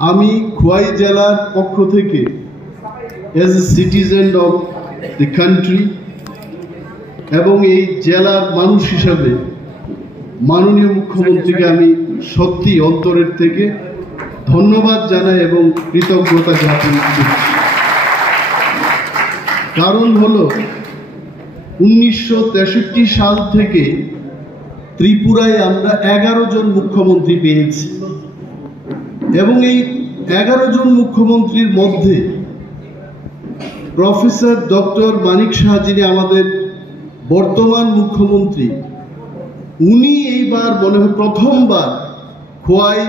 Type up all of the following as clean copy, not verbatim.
আমি খোয়াই জেলার পক্ষ থেকে as a citizen of the country এবং এই জেলার মানুষ হিসাবে মাননীয় মুখ্যমন্ত্রীকে আমি সত্যি অন্তরের থেকে ধন্যবাদ জানাই এবং কৃতজ্ঞতা জ্ঞাপন করছি। কারণ হলো 1963 সাল থেকে ত্রিপুরায় আমরা 11 জন মুখ্যমন্ত্রী পেয়েছি এবং এই 11 জন মুখ্যমন্ত্রীর মধ্যে প্রফেসর ডক্টর মানিক শাহ, যিনি আমাদের বর্তমান মুখ্যমন্ত্রী, উনি এইবার মনে হয় প্রথমবার খোয়াই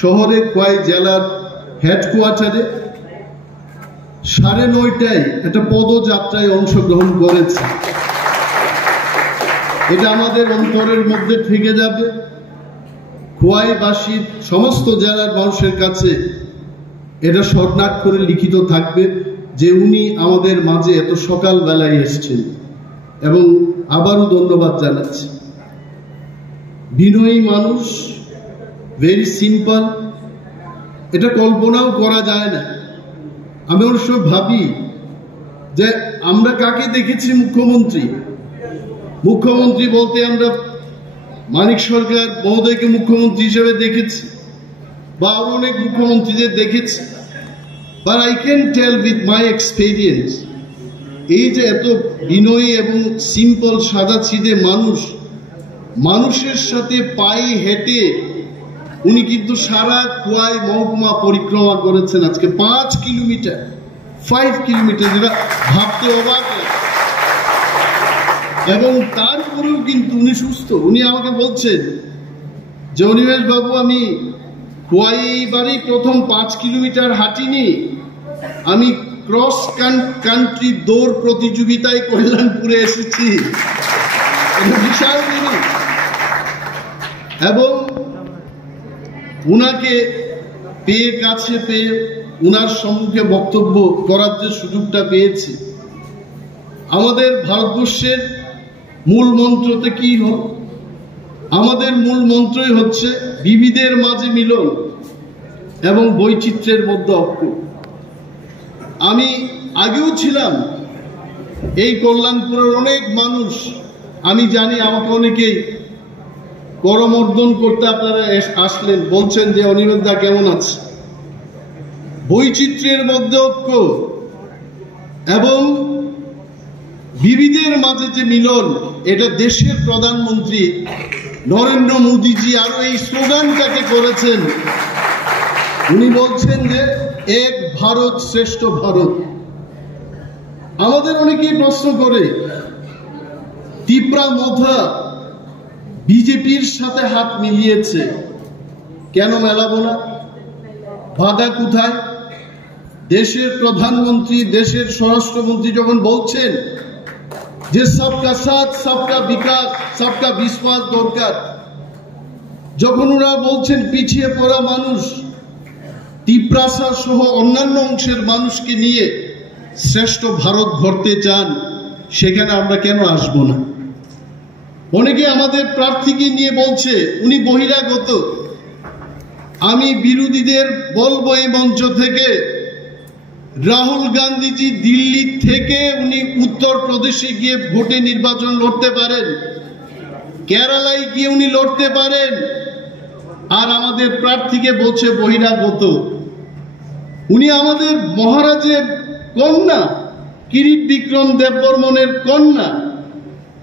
শহরে, খোয়াই জেলার হেডকোয়ার্টারে 9:30টায় একটা পদযাত্রায় অংশগ্রহণ করেছে। এটা আমাদের অন্তরের মধ্যে থেকে যাবে। খোয়াইবাসীর সমস্ত জেলার মানুষের কাছে এটা শর্টনাট করে লিখিত থাকবে যে উনি আমাদের মাঝে এত সকালবেলায় এসছেন এবং আবারও ধন্যবাদ জানাচ্ছি। বিনয়ী মানুষ, ভেরি সিম্পল, এটা কল্পনাও করা যায় না। আমি অবশ্য ভাবি যে আমরা কাকে দেখেছি মুখ্যমন্ত্রী বলতে আমরা মানিক সরকার মহোদয়কে মুখ্যমন্ত্রী হিসেবে দেখেছি বা আরো অনেক মুখ্যমন্ত্রীদের দেখেছি। But I can tell with my experience, এই যে এত বিনয়ী এবং সিম্পল সাদাসিধে মানুষের সাথে পায়ে হেঁটে উনি কিন্তু সারা খোয়াই মহকুমা পরিক্রমা করেছেন আজকে 5 কিলোমিটার, যেটা ভাবতে অবাক লাগে। এবং তারপরেও কিন্তু উনি সুস্থ। উনি আমাকে বলছেন যে অনিমেষ বাবু, আমি খোয়াইবারই প্রথম 5 কিলোমিটার হাঁটিনি, আমি ক্রস কান্ট্রি দৌড় প্রতিযোগিতায় কল্যাণপুরে এসেছি। বিশাল জিনিস। এবং উনাকে কাছে পেয়ে উনার সম্মুখে বক্তব্য করার যে সুযোগটা পেয়েছি, আমাদের ভারতবর্ষের মূল মন্ত্রতে কি হল? আমাদের মূল মন্ত্রই হচ্ছে বিবিধের মাঝে মিলন এবং বৈচিত্র্যের মধ্যে ঐক্য। আমি আগেও ছিলাম এই কল্যাণপুরের অনেক মানুষ, আমি জানি আমাকে অনেকেই করমর্দন করতে আপনারা আসলেন, বলছেন যে অনিরুদ্ধা কেমন আছে। বৈচিত্র্যের মধ্যে ঐক্য এবং বিবিধের মাঝে যে মিলন, এটা দেশের প্রধানমন্ত্রী নরেন্দ্র মোদীজি আরো এই স্লোগানটাকে করেছেন। উনি বলছেন যে এক ভারত শ্রেষ্ঠ ভারত। আমাদের অনেকেই প্রশ্ন করে তিপ্রা মধা বিজেপির সাথে হাত মিলিয়েছে, কেন মেলাবো না? বাধা কোথায়? দেশের প্রধানমন্ত্রী, দেশের স্বরাষ্ট্রমন্ত্রী যখন বলছেন যে সবকা সাথ সবকা বিকাশ সবকা বিশ্বাস দরকার, যখন ওরা বলছেন পিছিয়ে পড়া মানুষ, তিপ্রাসা সহ অন্যান্য অংশের মানুষকে নিয়ে শ্রেষ্ঠ ভারত গড়তে চান, সেখানে আমরা কেন আসবো না? অনেকে আমাদের প্রার্থীকে নিয়ে বলছে উনি বহিরাগত। আমি বিরোধীদের বলবো এই মঞ্চ থেকে, রাহুল গান্ধীজি দিল্লি থেকে উনি উত্তরপ্রদেশে গিয়ে ভোটে নির্বাচন লড়তে পারেন, কেরালায় গিয়ে উনি লড়তে পারেন, আর আমাদের প্রার্থীকে বলছে বহিরাগত। উনি আমাদের মহারাজের কন্যা, কিরিট বিক্রম দেববর্মনের কন্যা,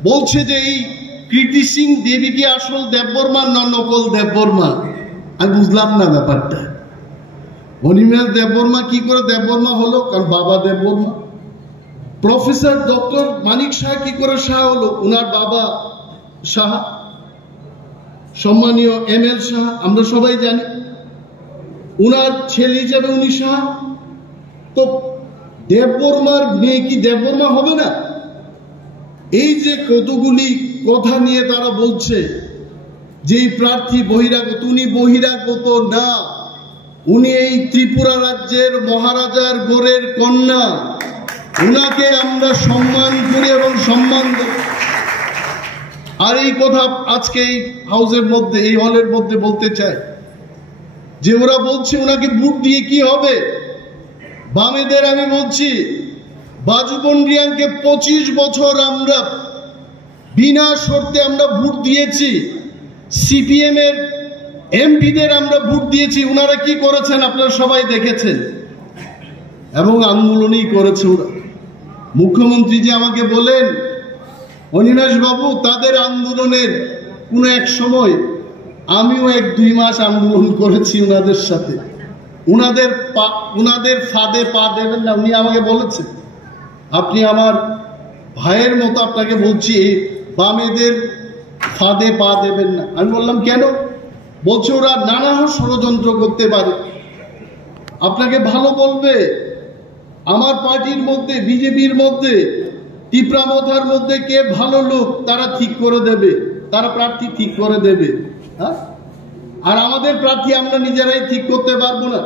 বলছে যে এই কীর্তি সিং দেবী কি আসল দেববর্মা না নকল দেববর্মা? আমি বুঝলাম না ব্যাপারটা। অনিমেষ দেববর্মা কি করে দেববর্মা হলো? কারণ বাবা দেববর্মা। প্রফেসর ডক্টর মানিক শাহ কি করে শাহ হলো? উনার বাবা শাহ, সম্মানীয় ML শাহ, আমরা সবাই জানি। উনার ছেলে হিসেবে উনি শাহ। তো দেববর্মার মেয়ে কি দেববর্মা হবে না? এই যে কতগুলি কথা নিয়ে তারা বলছে যে এই প্রার্থী বহিরাগত, উনি বহিরাগত না, উনি এই ত্রিপুরা রাজ্যের মহারাজার গোরের কন্যা। উনাকে আমরা সম্মান করি এবং সম্মান দেব। আর এই কথা আজকে এই হাউসের মধ্যে, এই হলের মধ্যে বলতে চাই। যে ওরা বলছে ওনাকে ভোট দিয়ে কি হবে। বামেদের আমি বলছি, বাজু বনরিয়াংকে 25 বছর আমরা বিনা শর্তে আমরা ভোট দিয়েছি। সিপিএম এর এমপিদের আমরা ভোট দিয়েছি। ওনারা কি করেছেন আপনারা সবাই দেখেছেন, এবং আন্দোলনই করেছে ওরা। মুখ্যমন্ত্রী যে আমাকে বলেন, অনিমেষ বাবু, তাদের আন্দোলনের কোনো এক সময় আমিও 1-2 মাস আন্দোলন করেছি ওনাদের সাথে। ওনাদের ফাঁদে পা দেবেন না। উনি আমাকে বলেছেন, আপনি আমার ভাইয়ের মতো, আপনাকে বলছি বামেদের ফাঁদে পা দেবেন না। আমি বললাম কেন? বলছে ওরা নানা ষড়যন্ত্র করতে পারে। আপনাকে ভালো বলবে, আমার পার্টির মধ্যে, বিজেপির মধ্যে, টিপ্রামথার মধ্যে কে ভালো লোক তারা ঠিক করে দেবে, তারা প্রার্থী ঠিক করে দেবে। হ্যাঁ, আর আমাদের প্রার্থী আমরা নিজেরাই ঠিক করতে পারবো না।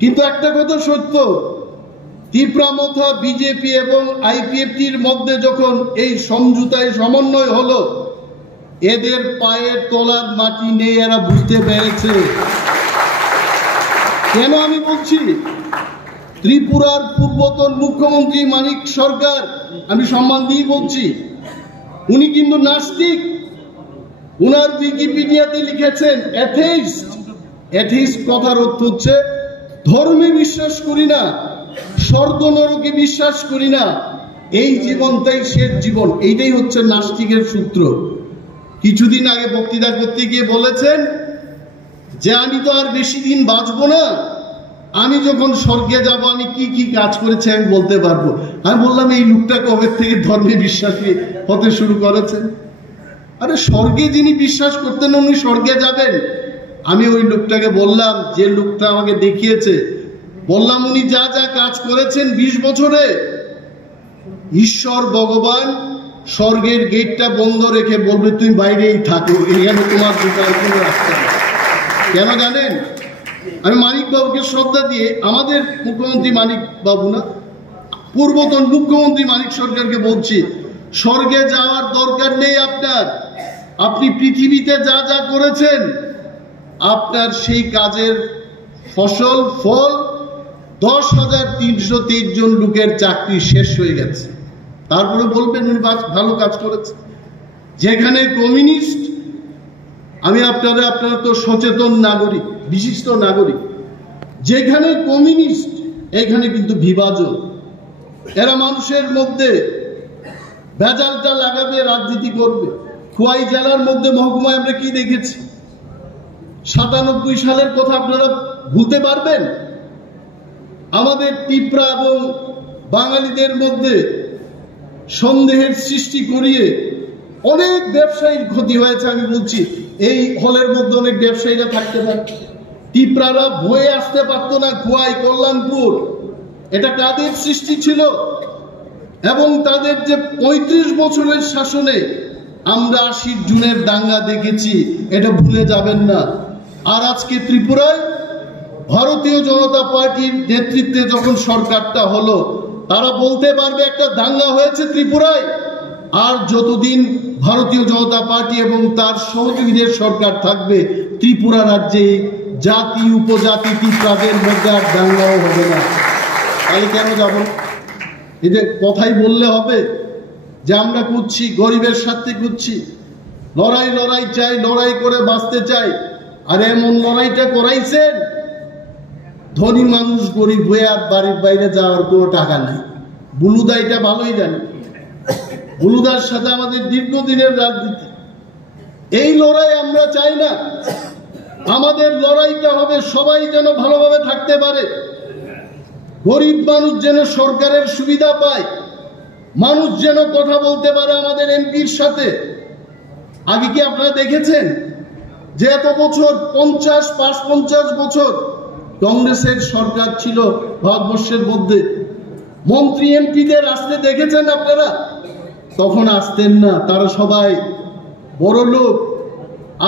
কিন্তু একটা কথা সত্য, টিপ্রামথা, বিজেপি এবং আইপিএফটির মধ্যে যখন এই সমঝোতায় সমন্বয় হলো, এদের পায়ের তলার মাটি নেই, এরা বুঝতে পেরেছে। কেন আমি বলছি? ত্রিপুরার পূর্বতন মুখ্যমন্ত্রী মানিক সরকার, আমি সম্মান দিয়ে বলছি, উনি কিন্তু নাস্তিক। উনার উইকিপিডিয়াতে লিখেছেন অ্যাথেইস্ট। অ্যাথেইস্ট কথার অর্থ হচ্ছে ধর্মে বিশ্বাস করি না, স্বর্গ নরকে বিশ্বাস করি না, এই জীবনটাই শেষ জীবন। এইটাই হচ্ছে নাস্তিকের সূত্র। কিছুদিন আগে বক্তৃতা করতে গিয়ে বলেছেন যে আমি তো আর বেশি দিন বাঁচবো না, আমি যখন স্বর্গে যাব আমি কি কি কাজ করেছি আমি বলতে পারবো। আমি বললাম, এই লোকটা কবে থেকে ধর্মে বিশ্বাসী হতে শুরু করেছেন? আরে স্বর্গে যিনি বিশ্বাস করতেন উনি স্বর্গে যাবেন। আমি ওই লোকটাকে বললাম, যে লোকটা আমাকে দেখিয়েছে, বললাম উনি যা যা কাজ করেছেন 20 বছরে, ঈশ্বর ভগবান স্বর্গের গেটটা বন্ধ রেখে বলবে তুমি বাইরেই থাকো, এখানে তোমার ঢোকার কোনো রাস্তা নেই। কেন জানেন? আমি মানিক বাবুকে শ্রদ্ধা দিয়ে, আমাদের মুখ্যমন্ত্রী মানিক বাবু না, পূর্বতন মুখ্যমন্ত্রী মানিক সরকারকে বলছি, স্বর্গে যাওয়ার দরকার নেই আপনার। আপনি পৃথিবীতে যা যা করেছেন, আপনার সেই কাজের ফল 10,323 জন লোকের চাকরি শেষ হয়ে গেছে। তারপরে বলবেন উনি ভালো কাজ করেছে। যেখানে কমিউনিস্ট, আমি আপনারা তো সচেতন নাগরিক, বিশিষ্ট নাগরিক, যেখানে কমিউনিস্ট এখানে কিন্তু বিভাজন। এরা মানুষের মধ্যে ভেজালটা লাগাবে, রাজনীতি করবে। খোয়াই জেলার মধ্যে মহকুমায় আমরা কি দেখেছি? 97 সালের কথা আপনারা ভুলতে পারবেন? আমাদের টিপ্রা এবং বাঙালিদের মধ্যে সন্দেহের সৃষ্টি করিয়ে অনেক ব্যবসায়ীর ক্ষতি হয়েছে। আমি বলছি, এই হলের মধ্যে অনেক ব্যবসায়ীরা থাকতে পারে। টিপ্রারা ভয়ে আসতে পারতো না খোয়াই, কল্যাণপুর। এটা কাদের সৃষ্টি ছিল? এবং তাদের যে 35 বছরের শাসনে আমরা 80 জুনের দাঙ্গা দেখেছি, এটা ভুলে যাবেন না। আর আজকে ত্রিপুরায় ভারতীয় জনতা পার্টির নেতৃত্বে যখন সরকারটা হলো, তারা বলতে পারবে একটা দাঙ্গা হয়েছে ত্রিপুরায়। আর যতদিন ভারতীয় জনতা পার্টি এবং তার সহযোগীদের সরকার থাকবে, ত্রিপুরা রাজ্যে জাতি উপজাতি ত্রিপুরাদের মধ্যে আর দাঙ্গাও হবে না। তাই কেন যাব? এই যে কথাই বললে হবে যে আমরা করছি, গরিবের সাথে করছি, লড়াই চাই, লড়াই করে বাঁচতে চাই। আর এমন লড়াইটা করাইছেন, ধনী মানুষ গরিব হয়ে আর বাড়ির বাইরে যাওয়ার কোনো টাকা নাই। বুলুদা এটা ভালোই জানে। বুলুদার সাথে আমাদের দীর্ঘদিনের রাজনীতি। এই লড়াই আমরা চাই না। আমাদের লড়াইটা হবে সবাই যেন ভালোভাবে থাকতে পারে, গরিব মানুষ যেন সরকারের সুবিধা পায়, মানুষ যেন কথা বলতে পারে আমাদের এমপির সাথে। আগে কি আপনারা দেখেছেন যে এত বছর 50 বছর কংগ্রেসের সরকার ছিল ভারতবর্ষের মধ্যে, মন্ত্রী এমপিদের আসতে দেখেছেন আপনারা? তখন আসতেন না, তারা সবাই বড় লোক।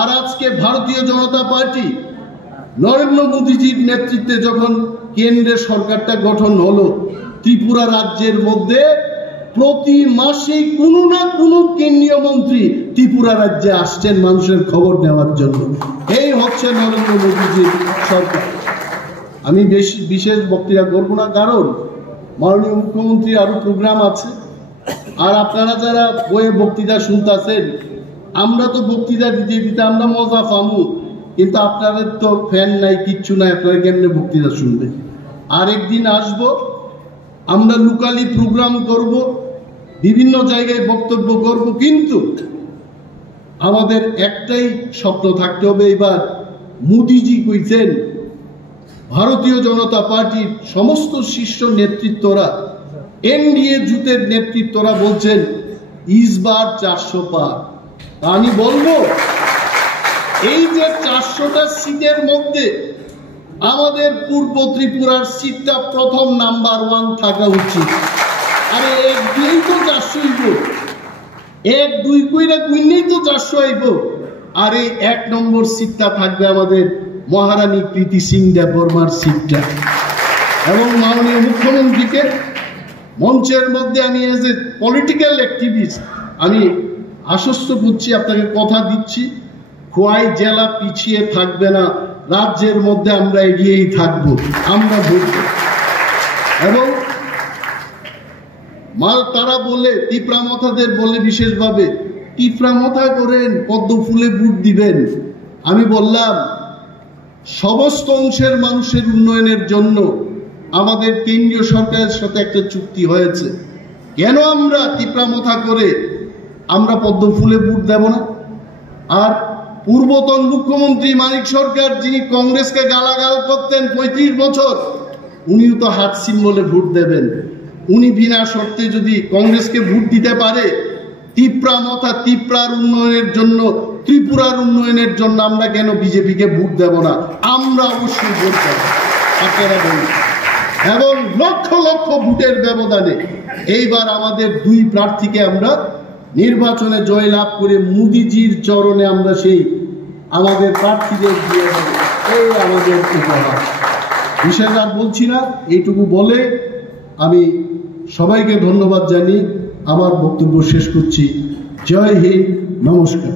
আর আজকে ভারতীয় জনতা পার্টি নরেন্দ্র মোদীজির নেতৃত্বে যখন কেন্দ্রের সরকারটা গঠন হলো, ত্রিপুরা রাজ্যের মধ্যে প্রতি মাসে কোনো না কোনো কেন্দ্রীয় মন্ত্রী ত্রিপুরা রাজ্যে আসছেন মানুষের খবর নেওয়ার জন্য। এই হচ্ছে নরেন্দ্র মোদীজির সরকার। আমি বিশেষ বক্তৃতা করবো না, কারণ মাননীয় মুখ্যমন্ত্রী আরো প্রোগ্রাম আছে। আর আপনারা যারা বইয়ে বক্তৃতা শুনতেছেন, আমরা তো বক্তৃতা দিতে দিতে আমরা মজা পামু, কিন্তু আপনাদের তো ফ্যান নাই, কিচ্ছু নাই, আপনারা কেমনে বক্তৃতা শুনবেন? আরেকদিন আসবো, আমরা লোকালি প্রোগ্রাম করব, বিভিন্ন জায়গায় বক্তব্য করব, কিন্তু আমাদের একটাই স্বপ্ন থাকতে হবে। এবার মোদিজি কইছেন, ভারতীয় জনতা পার্টির সমস্ত শীর্ষ নেতৃত্বরা, এনডিএ জোটের নেতৃত্বরা বলছেন ইসবার 400 পার। আমি বলবো, এই যে 400টা সিটের মধ্যে আমাদের পূর্ব ত্রিপুরার সিটটা প্রথম নাম্বার 1 থাকা উচিত। আরে এক দুই তো 400 হইব, এক দুই কইরা গুইনেই তো 400 হইব। আর এই 1 নম্বর সিটটা থাকবে আমাদের মহারানী প্রীতি সিং দেববর্মার সিটটা। এবং মাননীয় মুখ্যমন্ত্রীকে মঞ্চের মধ্যে আমি এজ এ পলিটিক্যাল অ্যাক্টিভিস্ট আমি আশ্বস্ত করছি, আপনাকে কথা দিচ্ছি, খোয়াই জেলা পিছিয়ে থাকবে না, রাজ্যের মধ্যে আমরা এগিয়েই থাকব, আমরা বলব। এবং তারা বলে, টিপরামথাদের বলে বিশেষভাবে, টিপরামথা করেন, পদ্ম ফুলে ভোট দিবেন। আমি বললাম, সমস্ত অংশের মানুষের উন্নয়নের জন্য আমাদের কেন্দ্রীয় সরকারের সাথে একটা চুক্তি হয়েছে, কেন আমরা টিপরামথা করে আমরা পদ্ম ফুলে ভোট দেব না? আর পূর্বতন মুখ্যমন্ত্রী মানিক সরকার, যিনি কংগ্রেসকে গালাগাল করতেন 35 বছর, উনিও তো হাত সিম্বলে ভোট দেবেন। উনি বিনা শর্তে যদি কংগ্রেসকে ভোট দিতে পারে, টিপরামথা, ত্রিপুরার উন্নয়নের জন্য, ত্রিপুরার উন্নয়নের জন্য আমরা কেন বিজেপিকে ভোট দেব না? আমরা অবশ্যই ভোট দেব, আপনারা বলুন। এবং লক্ষ লক্ষ ভোটের ব্যবধানে এইবার আমাদের 2 প্রার্থীকে আমরা নির্বাচনে জয়লাভ করে মোদিজির চরণে আমরা সেই আমাদের প্রার্থীদের দিয়ে দেব, এই আমাদের উপহার। বিশেষ আর বলছি না, এইটুকু বলে আমি সবাইকে ধন্যবাদ জানিয়ে আমার বক্তব্য শেষ করছি। জয় হিন্দ, নমস্কার।